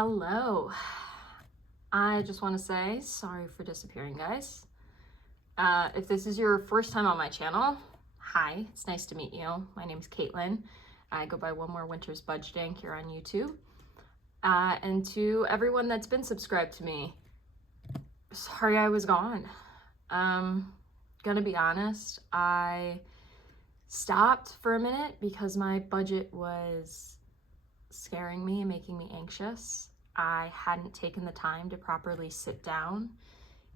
Hello. I just want to say sorry for disappearing, guys. If this is your first time on my channel, hi, it's nice to meet you. My name is Caitlin. I go by One More Winter's Budgeting here on YouTube. And to everyone that's been subscribed to me, sorry I was gone. Gonna be honest, I stopped for a minute because my budget was scaring me and making me anxious. I hadn't taken the time to properly sit down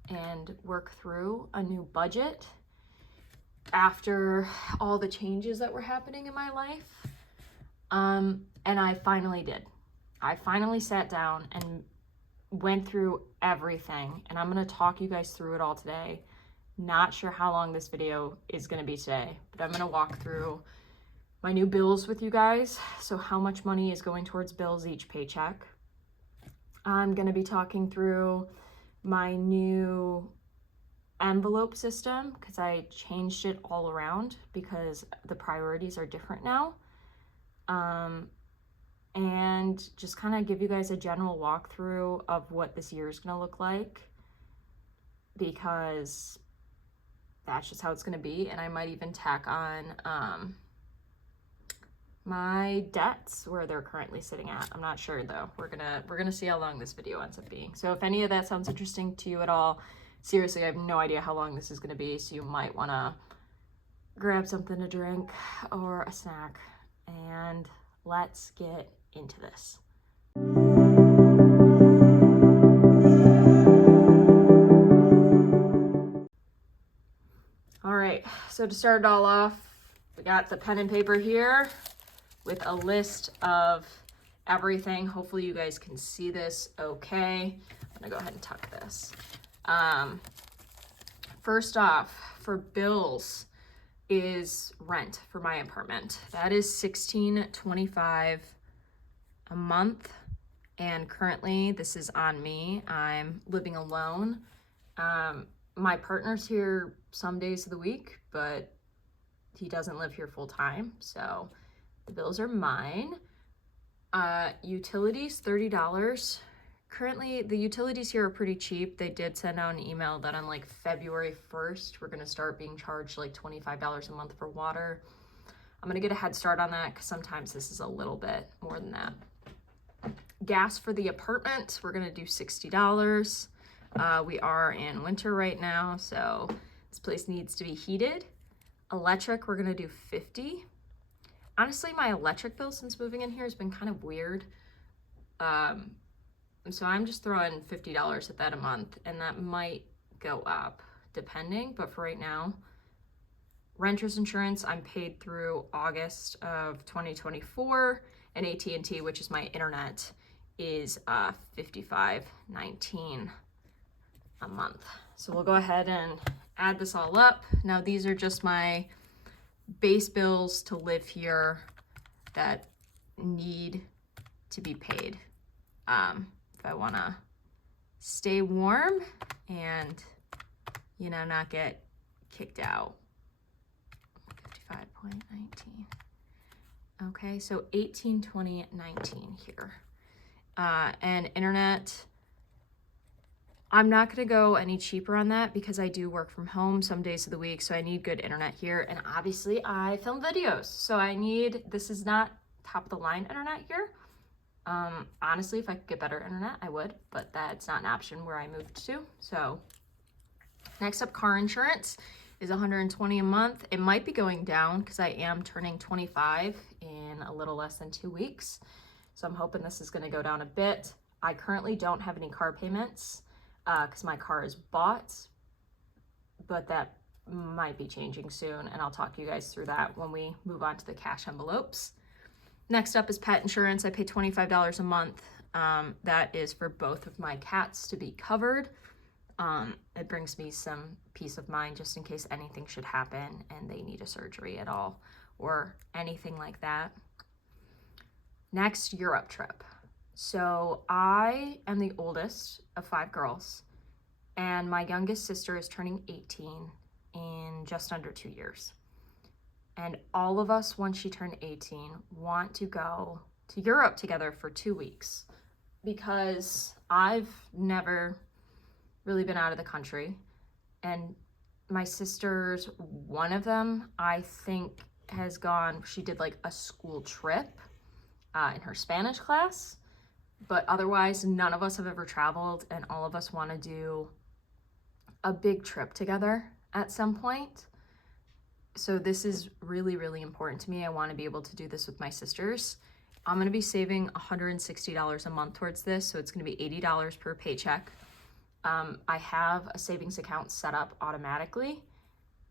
and work through a new budget after all the changes that were happening in my life. And I finally did. I finally sat down and went through everything, and I'm gonna talk you guys through it all today. Not sure how long this video is gonna be today, but I'm gonna walk through my new bills with you guys. So how much money is going towards bills each paycheck. I'm gonna be talking through my new envelope system because I changed it all around because the priorities are different now. And just kind of give you guys a general walkthrough of what this year is gonna look like, because that's just how it's gonna be. And I might even tack on my debts, where they're currently sitting at. I'm not sure though. We're gonna see how long this video ends up being. So if any of that sounds interesting to you at all, seriously, I have no idea how long this is gonna be, so you might wanna grab something to drink or a snack, and let's get into this. All right, so to start it all off, we got the pen and paper here with a list of everything. Hopefully you guys can see this okay. I'm gonna go ahead and tuck this. First off, for bills is rent for my apartment. That is $16.25 a month. And currently this is on me. I'm living alone. My partner's here some days of the week, but he doesn't live here full time. So the bills are mine. Utilities, $30. Currently, the utilities here are pretty cheap. They did send out an email that on like February 1st, we're gonna start being charged like $25 a month for water. I'm gonna get a head start on that because sometimes this is a little bit more than that. Gas for the apartment, we're gonna do $60. We are in winter right now, so this place needs to be heated. Electric, we're gonna do $50. Honestly, my electric bill since moving in here has been kind of weird. So I'm just throwing $50 at that a month, and that might go up depending, but for right now. Renter's insurance, I'm paid through August of 2024, and AT&T, which is my internet, is $55.19 a month. So we'll go ahead and add this all up. Now these are just my base bills to live here that need to be paid if I want to stay warm and, you know, not get kicked out. 55.19. Okay, so 1820.19 here. And internet, I'm not gonna go any cheaper on that because I do work from home some days of the week, so I need good internet here. And obviously I film videos, so this is not top of the line internet here. Honestly, if I could get better internet, I would, but that's not an option where I moved to. So next up, car insurance is $120 a month. It might be going down because I am turning 25 in a little less than 2 weeks. So I'm hoping this is gonna go down a bit. I currently don't have any car payments because my car is bought, but that might be changing soon, and I'll talk you guys through that when we move on to the cash envelopes. Next up is pet insurance. I pay $25 a month. That is for both of my cats to be covered. It brings me some peace of mind just in case anything should happen and they need a surgery at all or anything like that. Next, Europe trip. So I am the oldest of 5 girls, and my youngest sister is turning 18 in just under 2 years. And all of us, once she turned 18, want to go to Europe together for 2 weeks. because I've never really been out of the country, and my sisters, one of them, I think has gone, she did like a school trip in her Spanish class, but otherwise none of us have ever traveled, and all of us want to do a big trip together at some point. So this is really, really important to me. I want to be able to do this with my sisters. I'm going to be saving $160 a month towards this, so it's going to be $80 per paycheck. I have a savings account set up automatically,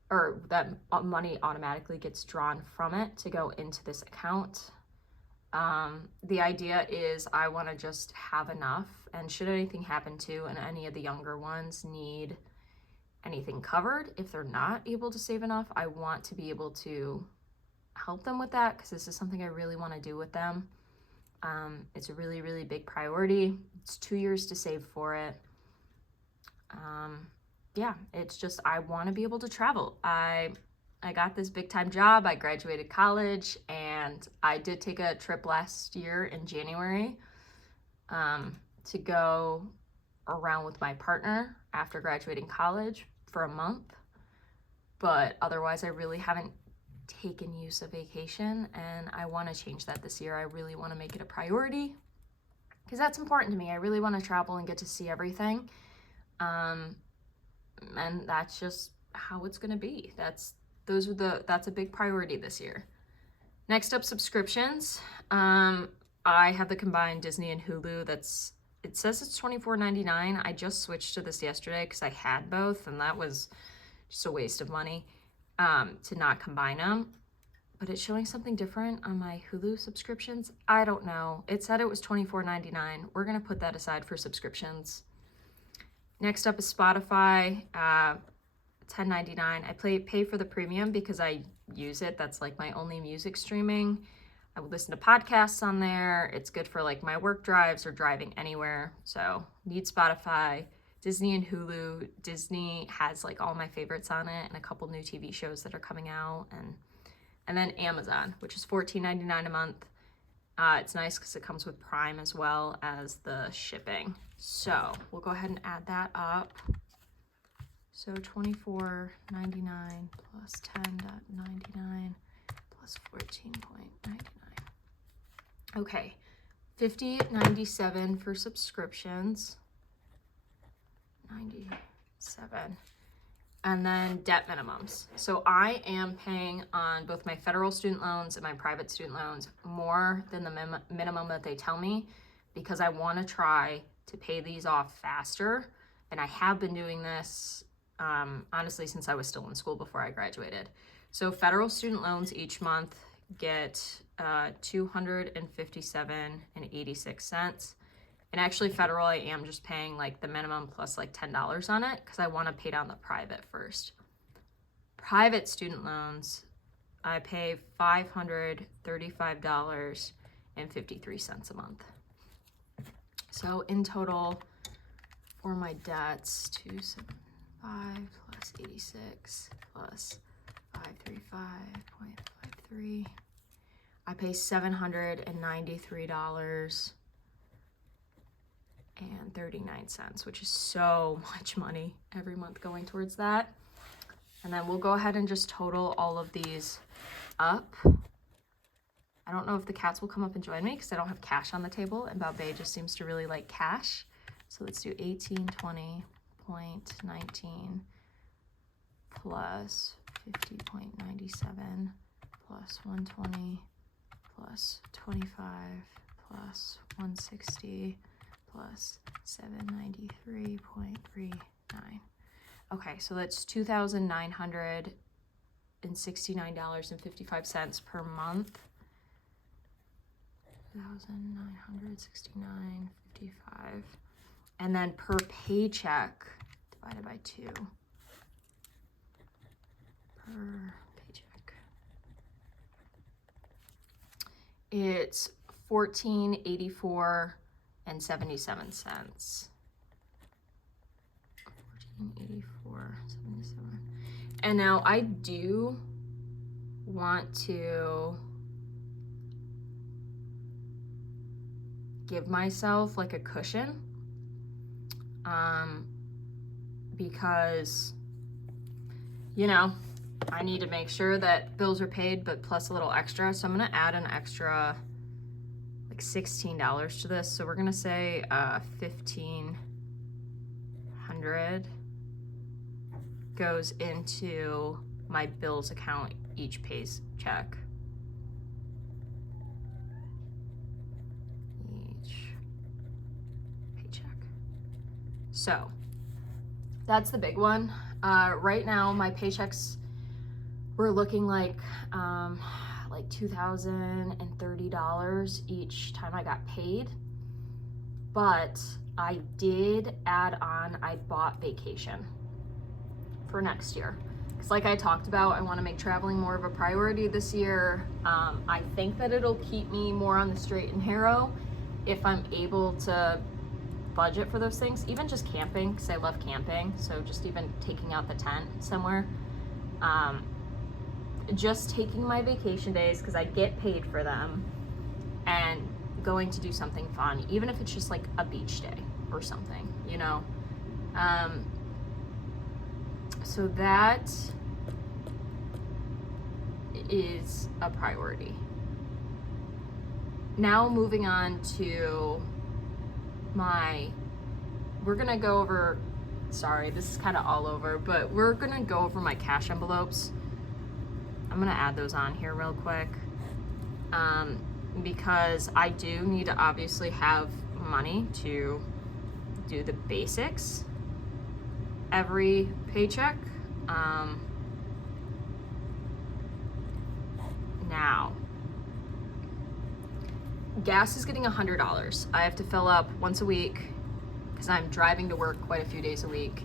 or that money automatically gets drawn from it to go into this account. The idea is I want to just have enough, and should anything happen to, and any of the younger ones need anything covered, if they're not able to save enough, I want to be able to help them with that, because this is something I really want to do with them. It's a really, really big priority. It's 2 years to save for it. Yeah, it's just, I want to be able to travel. I got this big time job. I graduated college, and I did take a trip last year in January to go around with my partner after graduating college for a month. But otherwise, I really haven't taken use of vacation, and I want to change that this year. I really want to make it a priority because that's important to me. I really want to travel and get to see everything. And that's just how it's going to be. That's a big priority this year. Next up, subscriptions. I have the combined Disney and Hulu. It says it's $24.99. I just switched to this yesterday because I had both, and that was just a waste of money to not combine them. But it's showing something different on my Hulu subscriptions. I don't know. It said it was $24.99. We're going to put that aside for subscriptions. Next up is Spotify, $10.99. I pay for the premium because I use it. That's like my only music streaming. I would listen to podcasts on there. It's good for like my work drives or driving anywhere. So need Spotify. Disney and Hulu. Disney has like all my favorites on it and a couple new TV shows that are coming out. And then Amazon, which is $14.99 a month. It's nice because it comes with Prime as well as the shipping. So we'll go ahead and add that up. So $24.99 plus $10.99 plus $14.99. Okay, $50.97 for subscriptions. 97. And then debt minimums. So I am paying on both my federal student loans and my private student loans more than the minimum that they tell me, because I want to try to pay these off faster. And I have been doing this, honestly, since I was still in school before I graduated. So federal student loans each month get $257.86. And actually federal, I am just paying like the minimum plus like $10 on it because I want to pay down the private first. Private student loans, I pay $535.53 a month. So in total for my debts, 275 plus 86 plus 535.53, I pay $793.39, which is so much money every month going towards that. And then we'll go ahead and just total all of these up. I don't know if the cats will come up and join me because I don't have cash on the table, and Balbay just seems to really like cash. So let's do 1820.19 plus 50.97 plus 120 plus 25 plus 160 plus 793.39. Okay, so that's $2,969.55 per month. 2,969.55. And then per paycheck divided by 2. Per paycheck. It's $14.84.77. 14.84.77. And now I do want to give myself like a cushion, because, you know, I need to make sure that bills are paid, but plus a little extra. So I'm gonna add an extra like $16 to this. So we're gonna say $1,500 goes into my bills account each paycheck. Each paycheck. So that's the big one. Right now my paychecks were looking like $2,030 each time I got paid. But I did add on, I bought vacation for next year. Because like I talked about, I want to make traveling more of a priority this year. I think that it'll keep me more on the straight and narrow if I'm able to budget for those things, even just camping, because I love camping. So just even taking out the tent somewhere. Just taking my vacation days, because I get paid for them, and going to do something fun, even if it's just like a beach day or something, you know. So that is a priority. Now moving on to we're gonna go over, sorry, this is kind of all over, but we're gonna go over my cash envelopes. I'm gonna add those on here real quick, because I do need to obviously have money to do the basics every paycheck. Now, gas is getting $100. I have to fill up once a week because I'm driving to work quite a few days a week,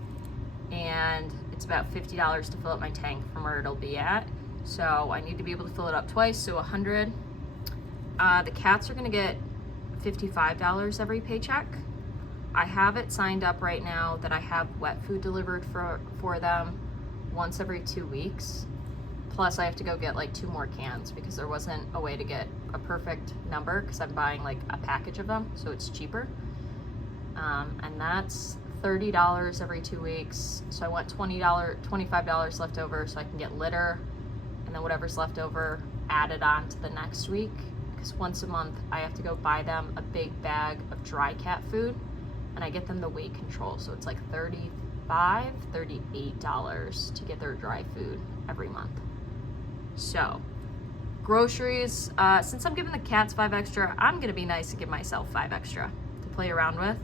and it's about $50 to fill up my tank from where it'll be at. So I need to be able to fill it up twice, so $100. The cats are gonna get $55 every paycheck. I have it signed up right now that I have wet food delivered for them once every 2 weeks. Plus I have to go get like 2 more cans because there wasn't a way to get a perfect number because I'm buying like a package of them, so it's cheaper. And that's $30 every 2 weeks. So I want $25 left over so I can get litter, and then whatever's left over added on to the next week, because once a month I have to go buy them a big bag of dry cat food, and I get them the weight control, so it's like $38 to get their dry food every month. So groceries, since I'm giving the cats 5 extra, I'm gonna be nice and give myself 5 extra to play around with.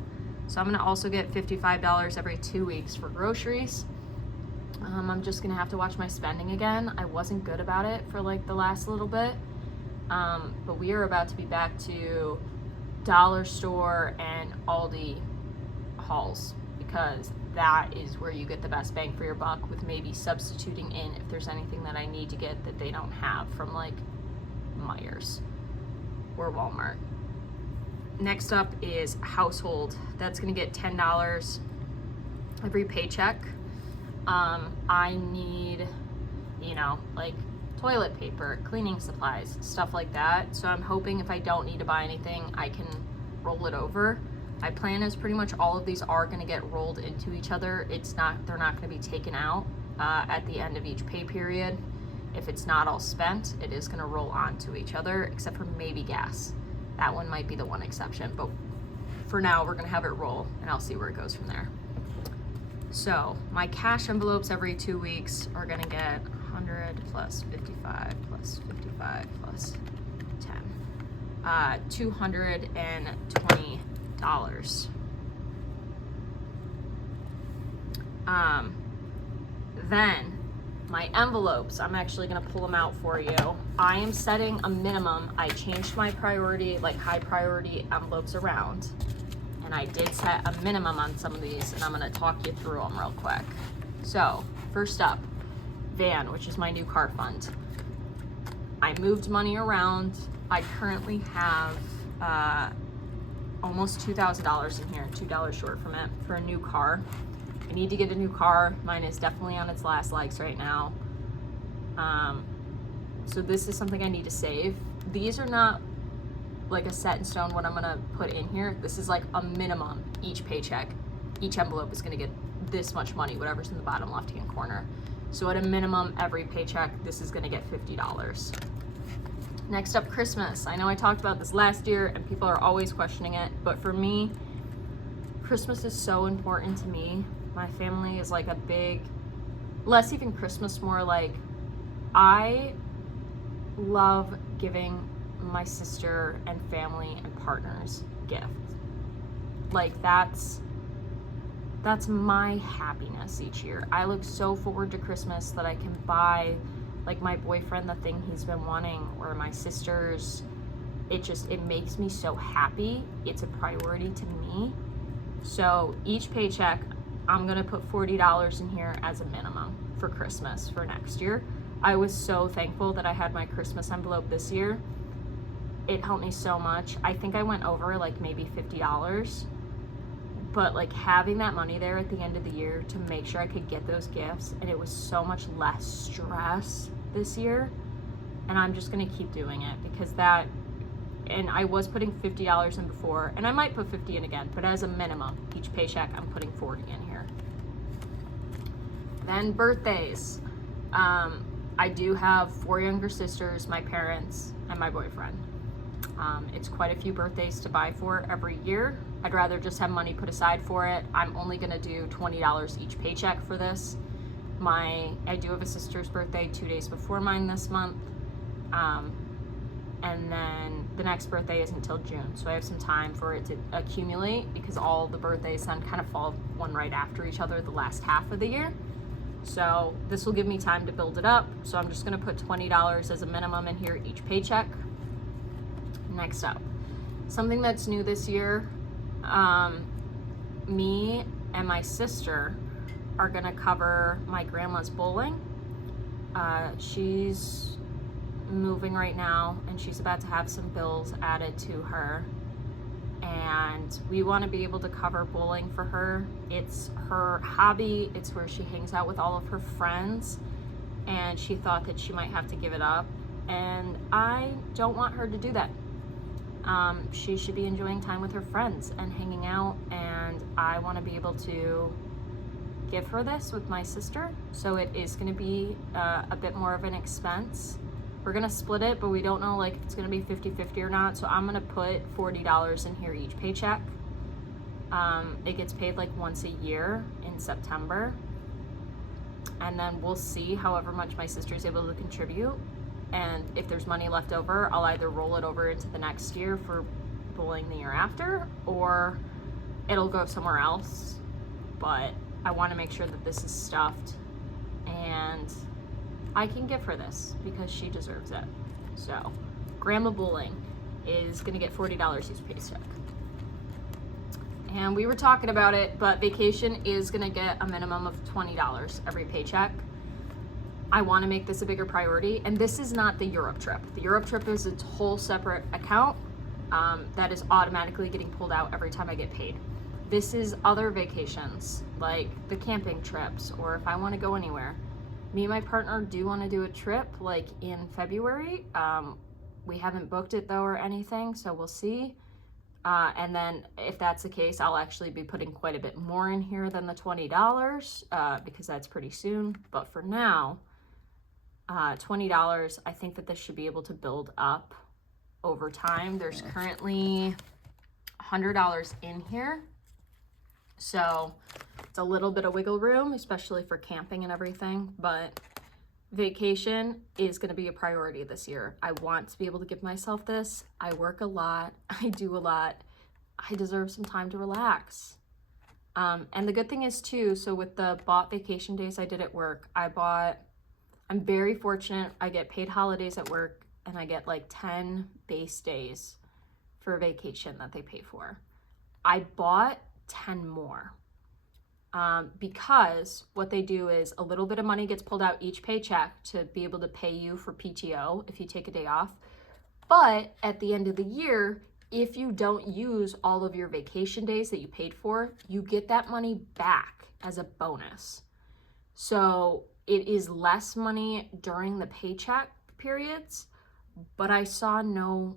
So I'm gonna also get $55 every 2 weeks for groceries. I'm just gonna have to watch my spending again. I wasn't good about it for like the last little bit, but we are about to be back to dollar store and Aldi hauls, because that is where you get the best bang for your buck, with maybe substituting in if there's anything that I need to get that they don't have from like Meijer's or Walmart. Next up is household. That's gonna get $10 every paycheck. I need, you know, like toilet paper, cleaning supplies, stuff like that. So I'm hoping if I don't need to buy anything, I can roll it over. My plan is pretty much all of these are gonna get rolled into each other. They're not gonna be taken out at the end of each pay period. If it's not all spent, it is gonna roll onto each other, except for maybe gas. That one might be the one exception, but for now we're gonna have it roll, and I'll see where it goes from there. So my cash envelopes every 2 weeks are gonna get 100 plus 55 plus 55 plus 10, $220. Then my envelopes, I'm actually gonna pull them out for you. I am setting a minimum. I changed my priority, like high priority envelopes around, and I did set a minimum on some of these, and I'm gonna talk you through them real quick. So first up, van, which is my new car fund. I moved money around. I currently have almost $2,000 in here, $2 short from it, for a new car. I need to get a new car. Mine is definitely on its last legs right now. So this is something I need to save. These are not like a set in stone what I'm gonna put in here. This is like a minimum each paycheck. Each envelope is gonna get this much money, whatever's in the bottom left-hand corner. So at a minimum, every paycheck, this is gonna get $50. Next up, Christmas. I know I talked about this last year and people are always questioning it, but for me, Christmas is so important to me. My family is like a big, less even Christmas, more like I love giving my sister and family and partners gifts. Like that's my happiness each year. I look so forward to Christmas that I can buy like my boyfriend the thing he's been wanting, or my sisters. It makes me so happy. It's a priority to me. So each paycheck, I'm gonna put $40 in here as a minimum for Christmas for next year. I was so thankful that I had my Christmas envelope this year. It helped me so much. I think I went over like maybe $50, but like having that money there at the end of the year to make sure I could get those gifts, and it was so much less stress this year. And I'm just gonna keep doing it because that, and I was putting $50 in before, and I might put 50 in again, but as a minimum, each paycheck, I'm putting 40 in here. Then birthdays. I do have 4 younger sisters, my parents, and my boyfriend. It's quite a few birthdays to buy for every year. I'd rather just have money put aside for it. I'm only gonna do $20 each paycheck for this. I do have a sister's birthday 2 days before mine this month. And then the next birthday isn't until June. So I have some time for it to accumulate because all the birthdays then kind of fall one right after each other the last half of the year. So this will give me time to build it up. So I'm just gonna put $20 as a minimum in here each paycheck. Next up, something that's new this year, me and my sister are gonna cover my grandma's bowling. She's moving right now and she's about to have some bills added to her, and we want to be able to cover bowling for her. It's her hobby, it's where she hangs out with all of her friends, and she thought that she might have to give it up, and I don't want her to do that. She should be enjoying time with her friends and hanging out, and I want to be able to give her this with my sister. So it is going to be a bit more of an expense. We're gonna split it, but we don't know like if it's gonna be 50-50 or not. So I'm gonna put $40 in here each paycheck. It gets paid like once a year in September. And then we'll see however much my sister is able to contribute. And if there's money left over, I'll either roll it over into the next year for bowling the year after, or it'll go somewhere else. But I wanna make sure that this is stuffed and I can give her this because she deserves it. So, Grandma Bowling is gonna get $40 each paycheck. And we were talking about it, but vacation is gonna get a minimum of $20 every paycheck. I wanna make this a bigger priority, and this is not the Europe trip. The Europe trip is its whole separate account that is automatically getting pulled out every time I get paid. This is other vacations, like the camping trips, or if I wanna go anywhere. Me and my partner do want to do a trip like in February. We haven't booked it though or anything, so we'll see. And then if that's the case, I'll actually be putting quite a bit more in here than the $20 because that's pretty soon. But for now, $20, I think that this should be able to build up over time. There's currently $100 in here. So it's a little bit of wiggle room, especially for camping and everything, but vacation is going to be a priority this year. I want to be able to give myself this. I work a lot. I do a lot. I deserve some time to relax. And the good thing is too, so with the bought vacation days I did at work, I'm very fortunate. I get paid holidays at work and I get like 10 base days for vacation that they pay for. I bought 10 more because what they do is a little bit of money gets pulled out each paycheck to be able to pay you for PTO if you take a day off. But at the end of the year, if you don't use all of your vacation days that you paid for, you get that money back as a bonus. So it is less money during the paycheck periods, but I saw no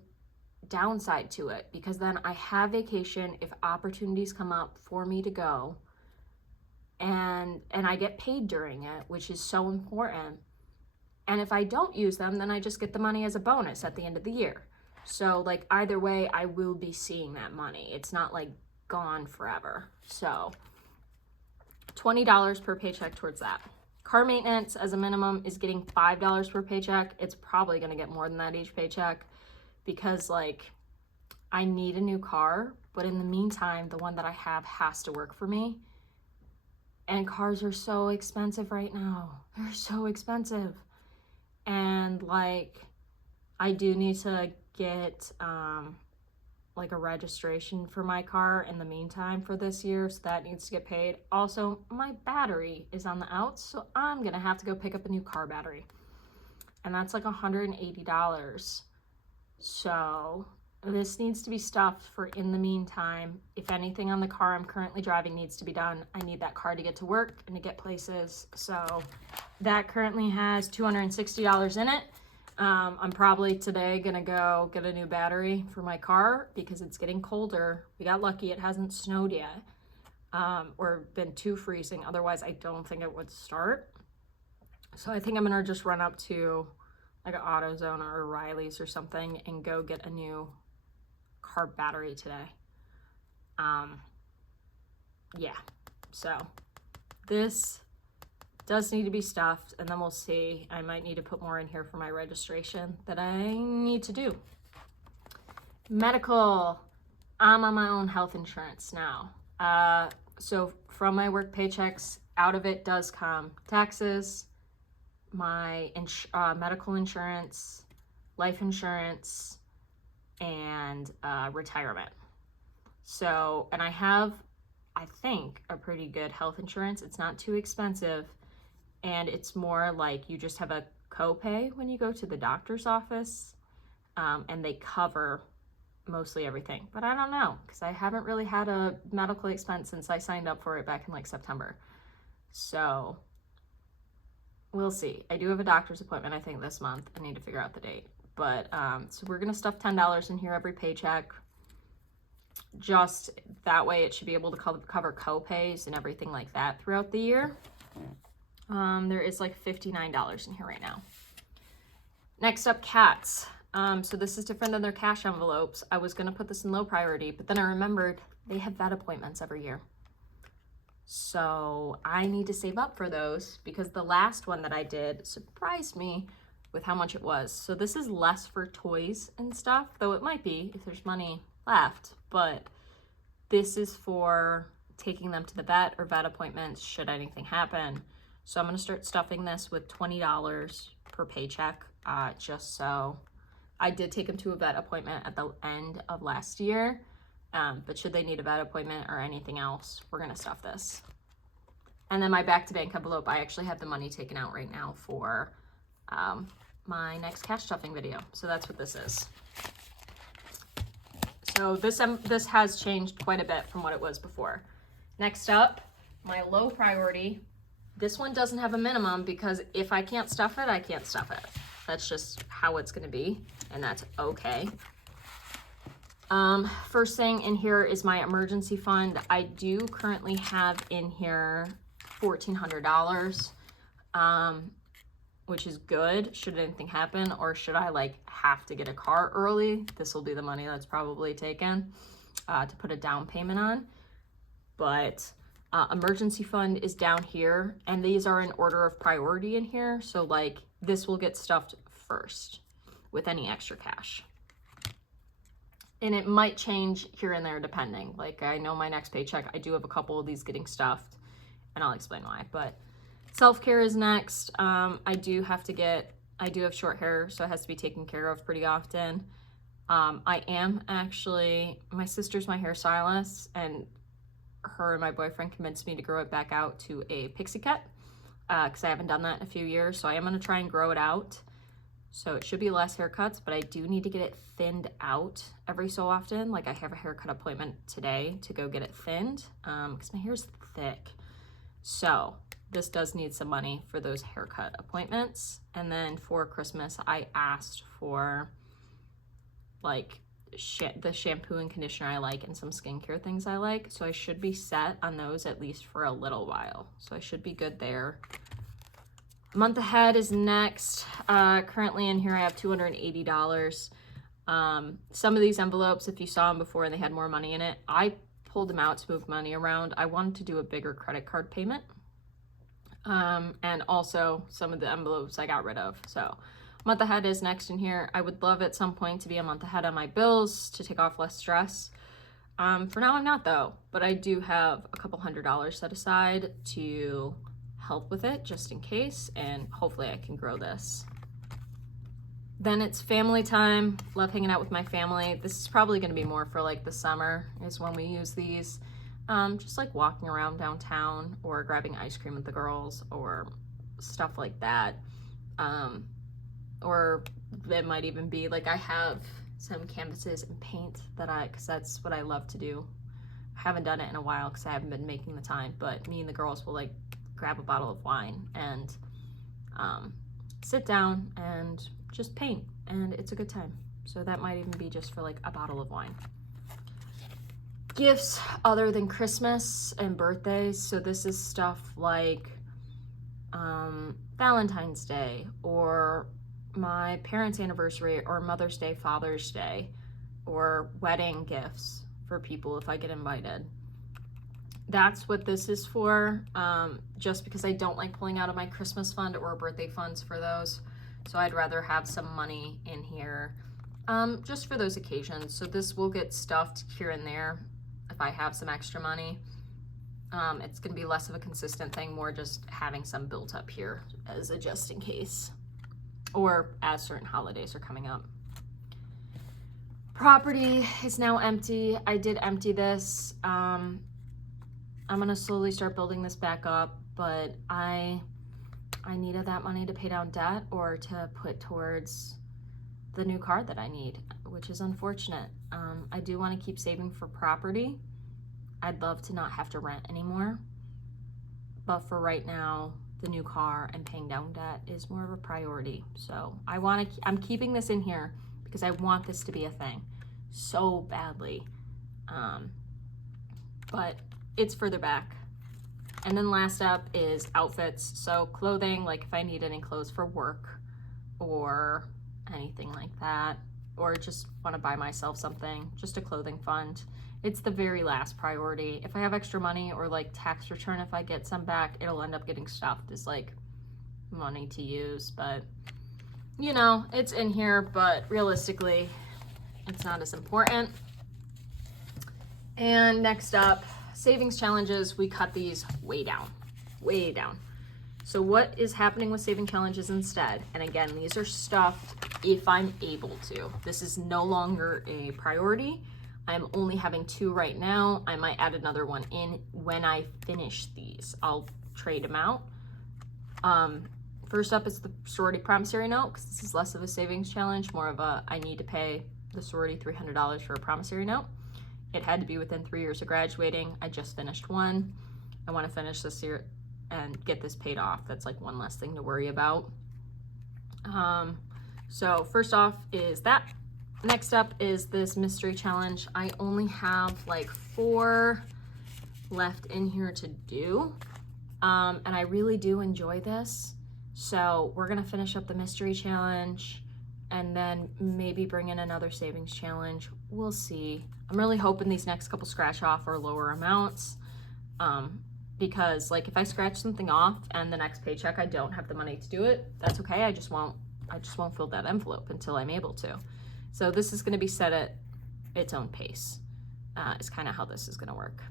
downside to it, because then I have vacation if opportunities come up for me to go, and I get paid during it, which is so important. And if I don't use them, then I just get the money as a bonus at the end of the year. So like either way, I will be seeing that money. It's not like gone forever. So $20 per paycheck towards that. Car maintenance as a minimum is getting $5 per paycheck. It's probably gonna get more than that each paycheck, because like I need a new car, but in the meantime, the one that I have has to work for me. And cars are so expensive right now. They're so expensive. And like, I do need to get like a registration for my car in the meantime for this year, so that needs to get paid. Also, my battery is on the outs, so I'm gonna have to go pick up a new car battery. And that's like $180. So this needs to be stuffed for in the meantime. If anything on the car I'm currently driving needs to be done, I need that car to get to work and to get places. So that currently has $260 in it. I'm probably today gonna go get a new battery for my car because it's getting colder. We got lucky, it hasn't snowed yet, or been too freezing. Otherwise, I don't think it would start. So I think I'm gonna just run up to like an AutoZone or O'Reilly's or something and go get a new car battery today. Yeah, so this does need to be stuffed, and then we'll see. I might need to put more in here for my registration that I need to do. Medical. I'm on my own health insurance now. So from my work paychecks, out of it does come taxes, my medical insurance, life insurance, and retirement. So, and I have, I think, a pretty good health insurance. It's not too expensive, and it's more like you just have a copay when you go to the doctor's office, and they cover mostly everything. But I don't know, because I haven't really had a medical expense since I signed up for it back in like September. So we'll see. I do have a doctor's appointment, I think, this month. I need to figure out the date. But so we're gonna stuff $10 in here every paycheck. Just that way it should be able to cover co-pays and everything like that throughout the year. There is like $59 in here right now. Next up, cats. So this is different than their cash envelopes. I was gonna put this in low priority, but then I remembered they have vet appointments every year. So I need to save up for those, because the last one that I did surprised me with how much it was. So this is less for toys and stuff, though it might be if there's money left, but this is for taking them to the vet or vet appointments should anything happen. So I'm gonna start stuffing this with $20 per paycheck, just so I did take them to a vet appointment at the end of last year, but should they need a vet appointment or anything else, we're gonna stuff this. And then my back to bank envelope, I actually have the money taken out right now for my next cash stuffing video. So that's what this is. So this has changed quite a bit from what it was before. Next up, my low priority. This one doesn't have a minimum, because if I can't stuff it, I can't stuff it. That's just how it's gonna be, and that's okay. First thing in here is my emergency fund. I do currently have in here $1,400, which is good should anything happen, or should I like have to get a car early. This will be the money that's probably taken to put a down payment on. But emergency fund is down here, and these are in order of priority in here. So like this will get stuffed first with any extra cash. And it might change here and there depending. Like I know my next paycheck, I do have a couple of these getting stuffed, and I'll explain why. But self-care is next. I do have short hair, so it has to be taken care of pretty often. I am actually, my sister's my hairstylist, and her and my boyfriend convinced me to grow it back out to a pixie cut, because I haven't done that in a few years. So I am gonna try and grow it out. So it should be less haircuts, but I do need to get it thinned out every so often. Like I have a haircut appointment today to go get it thinned, because my hair's thick. So this does need some money for those haircut appointments. And then for Christmas, I asked for like the shampoo and conditioner I like and some skincare things I like. So I should be set on those at least for a little while. So I should be good there. Month ahead is next. Currently in here I have $280. Some of these envelopes, if you saw them before and they had more money in it, I pulled them out to move money around. I wanted to do a bigger credit card payment. And also some of the envelopes I got rid of. So month ahead is next in here. I would love at some point to be a month ahead on my bills to take off less stress. For now I'm not though, but I do have a couple $100 set aside to help with it just in case, and hopefully I can grow this. Then it's family time. Love hanging out with my family. This is probably going to be more for like the summer is when we use these. Just like walking around downtown or grabbing ice cream with the girls or stuff like that. Or it might even be like I have some canvases and paint because that's what I love to do. I haven't done it in a while because I haven't been making the time, but me and the girls will like grab a bottle of wine and sit down and just paint, and it's a good time. So that might even be just for like a bottle of wine. Gifts other than Christmas and birthdays. So this is stuff like Valentine's Day or my parents' anniversary or Mother's Day, Father's Day, or wedding gifts for people if I get invited. That's what this is for, just because I don't like pulling out of my Christmas fund or birthday funds for those. So I'd rather have some money in here just for those occasions. So this will get stuffed here and there if I have some extra money. It's going to be less of a consistent thing, more just having some built up here as a just in case, or as certain holidays are coming up. Property is now empty. I did empty this. I'm going to slowly start building this back up, but I needed that money to pay down debt or to put towards the new car that I need, which is unfortunate. I do want to keep saving for property. I'd love to not have to rent anymore, but for right now, the new car and paying down debt is more of a priority. So I'm keeping this in here because I want this to be a thing so badly, but it's further back. And then last up is outfits. So clothing, like if I need any clothes for work or anything like that, or just want to buy myself something, just a clothing fund. It's the very last priority. If I have extra money or like tax return, if I get some back, it'll end up getting stuffed as like money to use. But you know, it's in here, but realistically, it's not as important. And next up, savings challenges. We cut these way down, way down. So what is happening with saving challenges instead? And again, these are stuffed if I'm able to. This is no longer a priority. I'm only having 2 right now. I might add another one in when I finish these. I'll trade them out. First up is the sorority promissory note, because this is less of a savings challenge, more of a I need to pay the sorority $300 for a promissory note. It had to be within 3 years of graduating. I just finished one. I want to finish this year and get this paid off. That's like one less thing to worry about. So first off is that. Next up is this mystery challenge. I only have like 4 left in here to do. And I really do enjoy this. So we're gonna finish up the mystery challenge and then maybe bring in another savings challenge. We'll see. I'm really hoping these next couple scratch off are lower amounts. Because like if I scratch something off and the next paycheck I don't have the money to do it, that's okay. I just won't fill that envelope until I'm able to. So this is going to be set at its own pace. Is kind of how this is going to work.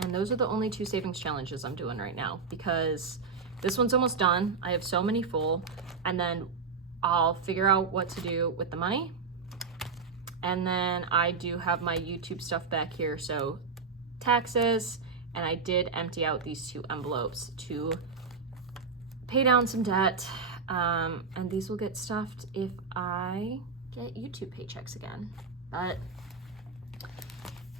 And those are the only 2 savings challenges I'm doing right now because this one's almost done. I have so many full, and then I'll figure out what to do with the money. And then I do have my YouTube stuff back here. So taxes, and I did empty out these 2 envelopes to pay down some debt. And these will get stuffed if I get YouTube paychecks again. But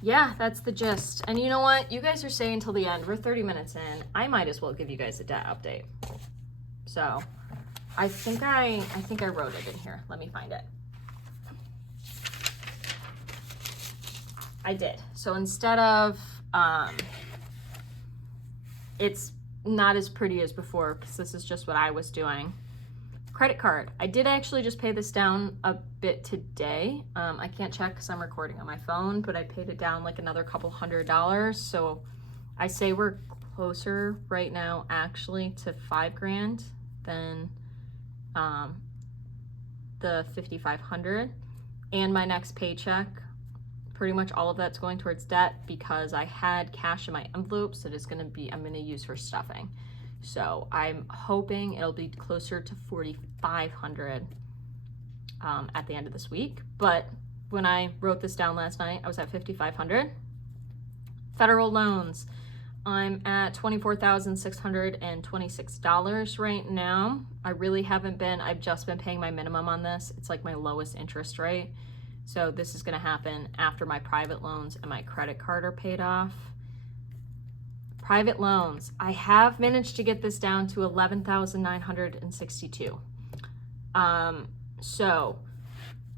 yeah, that's the gist. And you know what? You guys are staying till the end. We're 30 minutes in. I might as well give you guys a debt update. So I think I wrote it in here. Let me find it. I did. So instead of, it's not as pretty as before because this is just what I was doing. Credit card. I did actually just pay this down a bit today. I can't check because I'm recording on my phone, but I paid it down like another couple $100. So I say we're closer right now actually to $5,000 than the $5,500. And my next paycheck, pretty much all of that's going towards debt because I had cash in my envelopes that I'm gonna use for stuffing. So I'm hoping it'll be closer to $4,500 at the end of this week. But when I wrote this down last night, I was at $5,500. Federal loans, I'm at $24,626 right now. I really haven't been, I've just been paying my minimum on this. It's like my lowest interest rate. So this is gonna happen after my private loans and my credit card are paid off. Private loans, I have managed to get this down to $11,962. So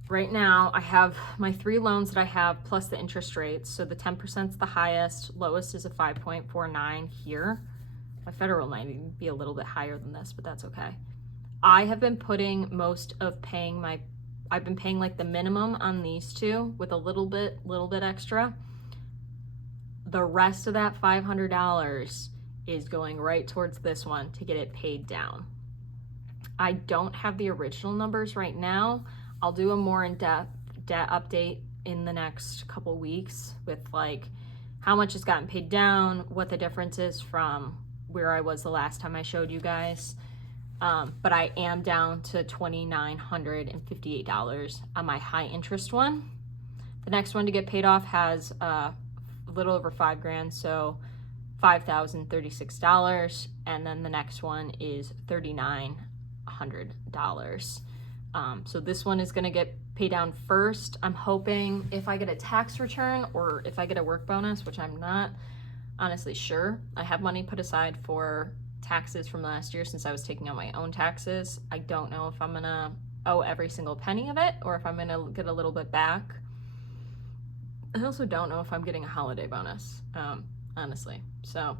right now I have my 3 loans that I have plus the interest rates. So the 10% is the highest, lowest is a 5.49 here. My federal might even be a little bit higher than this, but that's okay. I have been putting most of I've been paying like the minimum on these two with a little bit extra. The rest of that $500 is going right towards this one to get it paid down. I don't have the original numbers right now. I'll do a more in-depth debt update in the next couple weeks with like how much has gotten paid down, what the difference is from where I was the last time I showed you guys. But I am down to $2,958 on my high interest one. The next one to get paid off has a little over $5,000, so $5,036, and then the next one is $3,900. So this one is going to get paid down first. I'm hoping if I get a tax return or if I get a work bonus, which I'm not honestly sure. I have money put aside for taxes from last year since I was taking out my own taxes. I don't know if I'm going to owe every single penny of it or if I'm going to get a little bit back. I also don't know if I'm getting a holiday bonus, honestly. So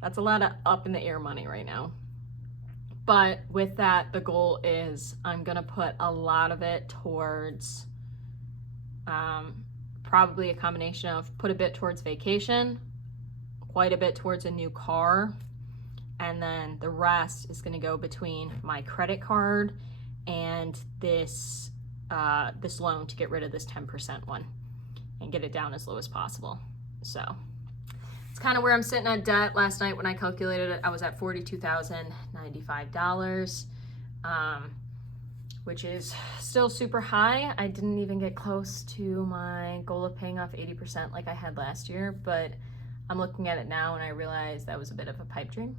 that's a lot of up in the air money right now. But with that, the goal is I'm gonna put a lot of it towards probably a combination of put a bit towards vacation, quite a bit towards a new car, and then the rest is gonna go between my credit card and this loan to get rid of this 10% one and get it down as low as possible. So it's kind of where I'm sitting at debt. Last night when I calculated it, I was at $42,095, which is still super high. I didn't even get close to my goal of paying off 80% like I had last year, but I'm looking at it now and I realize that was a bit of a pipe dream.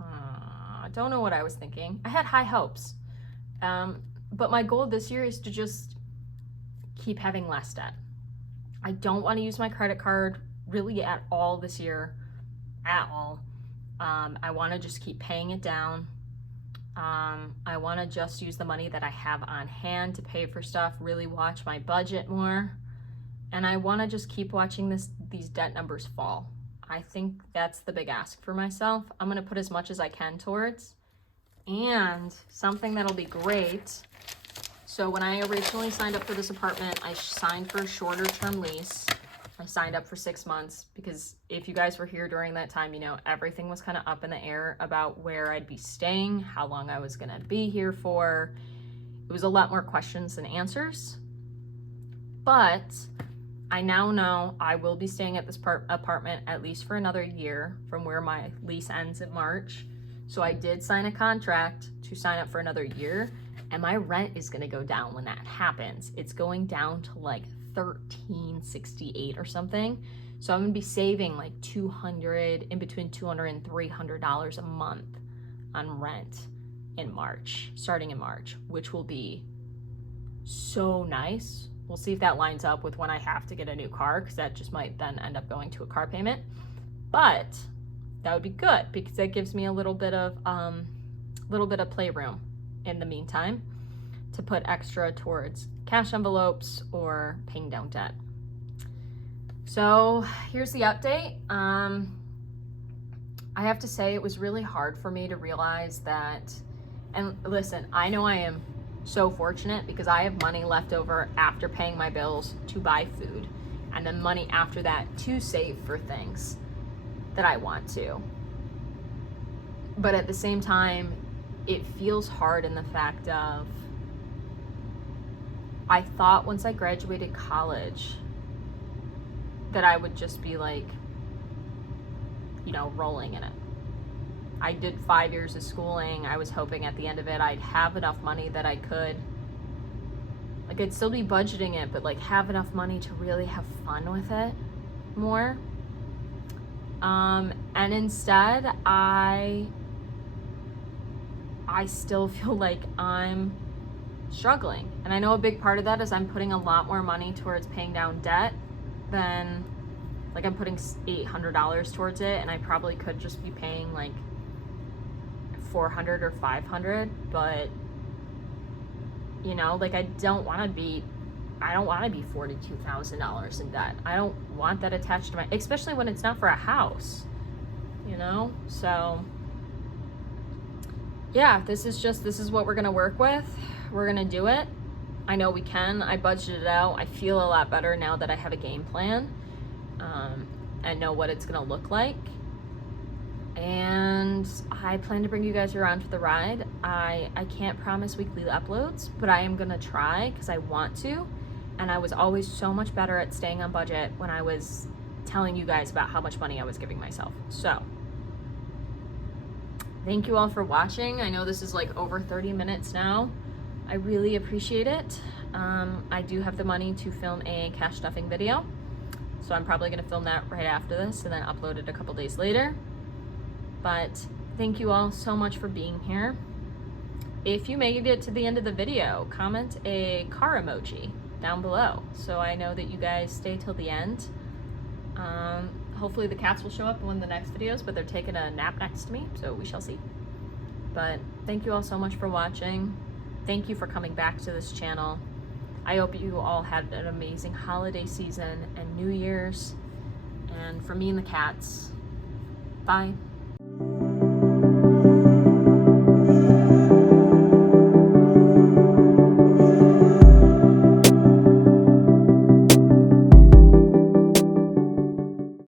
I don't know what I was thinking. I had high hopes, but my goal this year is to just keep having less debt. I don't want to use my credit card really at all this year, at all. I want to just keep paying it down. I want to just use the money that I have on hand to pay for stuff, really watch my budget more. And I want to just keep watching these debt numbers fall. I think that's the big ask for myself. I'm going to put as much as I can towards. And something that'll be great. So when I originally signed up for this apartment, I signed for a shorter term lease. I signed up for 6 months because if you guys were here during that time, you know, everything was kind of up in the air about where I'd be staying, how long I was going to be here for. It was a lot more questions than answers. But I now know I will be staying at this apartment at least for another year from where my lease ends in March. So I did sign a contract to sign up for another year, and my rent is going to go down when that happens. It's going down to like $1,368 or something. So I'm going to be saving like $200, in between $200 and $300 a month on rent in March, starting in March, which will be so nice. We'll see if that lines up with when I have to get a new car, because that just might then end up going to a car payment. But that would be good because that gives me a little bit of playroom in the meantime to put extra towards cash envelopes or paying down debt. So here's the update. I have to say it was really hard for me to realize that, and listen, I know I am so fortunate because I have money left over after paying my bills to buy food, and then money after that to save for things that I want to. But at the same time, it feels hard in the fact of, I thought once I graduated college that I would just be like, you know, rolling in it. I did 5 years of schooling. I was hoping at the end of it I'd have enough money that I could, like, I'd still be budgeting it, but like have enough money to really have fun with it more. And instead I still feel like I'm struggling. And I know a big part of that is I'm putting a lot more money towards paying down debt than, like, I'm putting $800 towards it, and I probably could just be paying like $400 or $500, but you know, like, I don't want to be $42,000 in debt. I don't want that attached to my, especially when it's not for a house, you know? So yeah, this is what we're gonna work with. We're gonna do it. I know we can. I budgeted it out. I feel a lot better now that I have a game plan, and know what it's gonna look like. And I plan to bring you guys around for the ride. I can't promise weekly uploads, but I am gonna try because I want to. And I was always so much better at staying on budget when I was telling you guys about how much money I was giving myself. So thank you all for watching. I know this is like over 30 minutes now. I really appreciate it. I do have the money to film a cash stuffing video, so I'm probably gonna film that right after this and then upload it a couple days later. But thank you all so much for being here. If you made it to the end of the video, comment a car emoji down below so I know that you guys stay till the end. Hopefully the cats will show up in one of the next videos, but they're taking a nap next to me, so we shall see. But thank you all so much for watching. Thank you for coming back to this channel. I hope you all had an amazing holiday season and New Year's. And for me and the cats, bye.